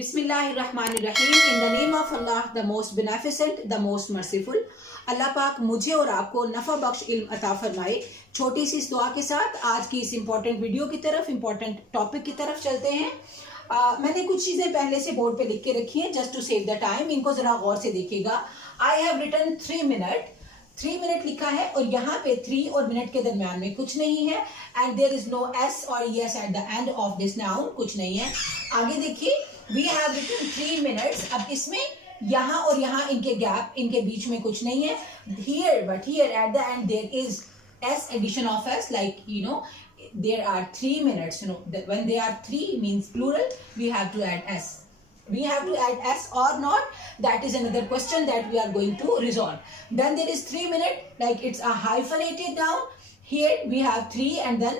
बिस्मिल्लाहिर्रहमानिर्रहीम। In the name of Allah the most beneficent the most merciful. Allah पाक मुझे और आपको नफ़ा बख्श इल्म अता फरमाए। छोटी सी इस दुआ के साथ आज की इस इम्पॉर्टेंट वीडियो की तरफ, इम्पॉर्टेंट टॉपिक की तरफ चलते हैं। मैंने कुछ चीज़ें पहले से बोर्ड पे लिख के रखी हैं just to save the time. इनको ज़रा गौर से देखिएगा। I have written 3 minute, 3 minute लिखा है और यहाँ पे 3 और मिनट के दरमियान में कुछ नहीं है। And there is no S और es at the end of this noun, कुछ नहीं है। आगे देखिए, वी हैव रिटन 3 मिनट्स। अब इसमें यहाँ और यहाँ इनके गैप, इनके बीच में कुछ नहीं है। Here but here at the end there is s addition of s, like there are 3 minutes. When there are 3 means plural, we have to add s. We have to add s or not, that is another question that we are going to resolve. Then there is 3 minute, like it's a hyphenated noun. Here we have 3 and then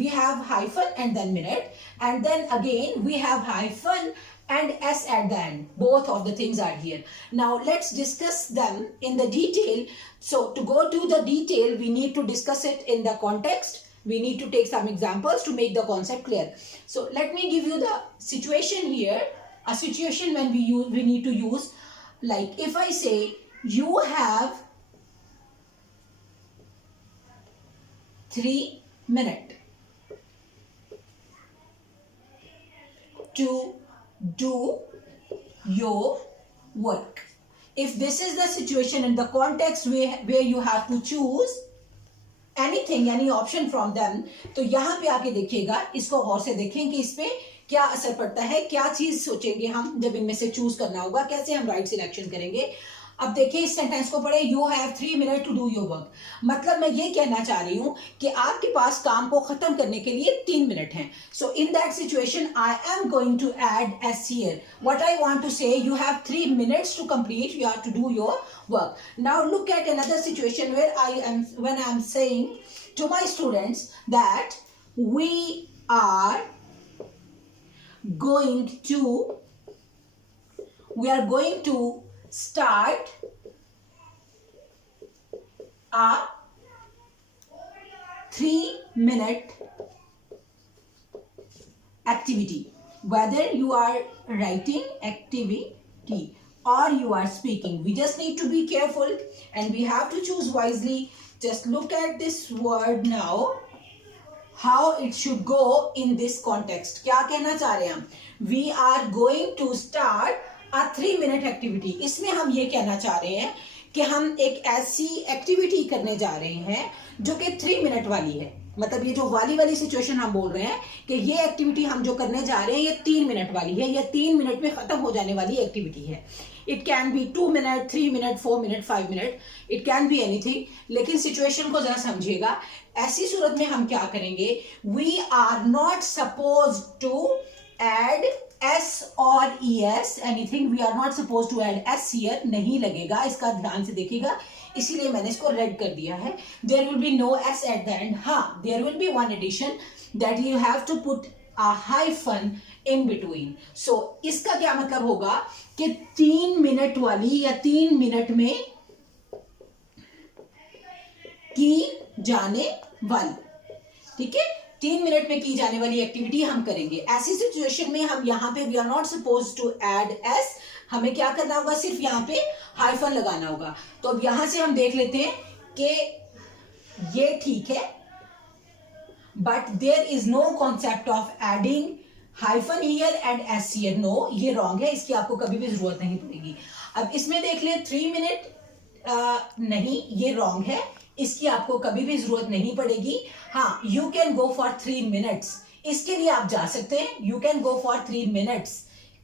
we have hyphen and then minute, and then again we have hyphen and s at the end. Both of the things are here. Now let's discuss them in the detail. So to go to the detail, we need to discuss it in the context. We need to take some examples to make the concept clear. So let me give you the situation here. A situation when we need to use, like if I say you have 3 minutes to do your work. If this is the situation in the context where you have to choose anything, any option from them, तो यहाँ पे आके देखिएगा, इसको गौर से देखें कि इस पे क्या असर पड़ता है, क्या चीज सोचेंगे हम जब इनमें से चूज करना होगा, कैसे हम राइट सिलेक्शन करेंगे। अब देखिए इस सेंटेंस को पढ़े, you have 3 minute to do your work. मतलब मैं ये कहना चाह रही हूँ कि आपके पास काम को खत्म करने के लिए 3 मिनट हैं। So in that situation I am going to add S here. What I want to say, you have 3 minutes to complete, you have to do your work. Now look at another situation where when I am saying to my students that we are going to start a 3-minute activity. Whether you are writing activity or you are speaking, we just need to be careful and we have to choose wisely. Just look at this word now, how it should go in this context. क्या कहना चाह रहे हैं हम? We are going to start a 3-minute activity. इसमें हम ये कहना चाह रहे हैं कि हम एक ऐसी एक्टिविटी करने जा रहे हैं जो कि 3 मिनट वाली है। मतलब ये जो वाली सिचुएशन हम बोल रहे हैं कि ये एक्टिविटी हम जो करने जा रहे हैं ये 3 मिनट वाली है, ये 3 मिनट में खत्म हो जाने वाली एक्टिविटी है। It can be 2 minute, 3 minute, 4 minute, 5 minute, it can be anything. लेकिन सिचुएशन को जरा समझिएगा। ऐसी सूरत में हम क्या करेंगे, we are not suppose to add s और es, anything. We are not supposed to add s here. नहीं लगेगा, इसका ध्यान से देखिएगा, इसीलिए मैंने इसको रेड कर दिया है। There will be no s at the end. हाँ, there will be one addition that you have to put a hyphen in between. So इसका क्या मतलब होगा कि 3 मिनट वाली या 3 मिनट में की जाने वाली, ठीक है, 3 मिनट में की जाने वाली एक्टिविटी हम करेंगे। ऐसी सिचुएशन में हम यहाँ पे we are not suppose to add S, हमें क्या करना होगा, सिर्फ यहाँ पे हाइफन लगाना होगा। तो अब यहाँ से हम देख लेते हैं कि ये ठीक है, but there is no concept of adding hyphen here and S here. No, ये रॉन्ग है, इसकी आपको कभी भी जरूरत नहीं पड़ेगी। अब इसमें देख लें 3 मिनट, नहीं, ये रॉन्ग है, इसकी आपको कभी भी जरूरत नहीं पड़ेगी। हाँ, you can go for 3 minutes, इसके लिए आप जा सकते हैं। You can go for 3 minutes,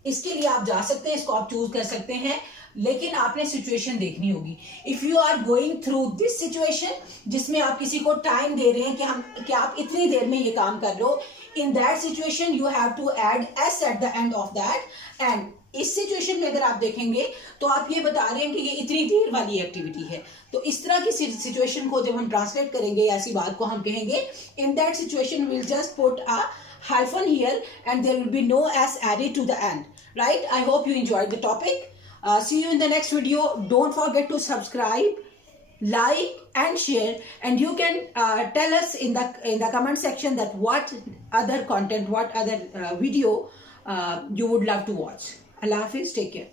इसके लिए आप जा सकते हैं, इसको आप चूज कर सकते हैं, लेकिन आपने सिचुएशन देखनी होगी। If you are going through this situation जिसमें आप किसी को टाइम दे रहे हैं कि आप इतनी देर में ये काम कर लो, in that situation you have to add S at the end of that. And इस सिचुएशन में अगर आप देखेंगे तो आप ये बता रहे हैं कि ये इतनी देर वाली एक्टिविटी है। तो इस तरह की सिचुएशन को जब हम ट्रांसलेट करेंगे, ऐसी बात को हम कहेंगे, इन that situation will just put a hyphen here and there will be no s added to the end. Right? I hope you enjoyed the topic. See you in the next video. Don't forget to subscribe, like and share, and you can tell us in the comment section that what other content, what other video you would love to watch. Allah Hafiz, take care.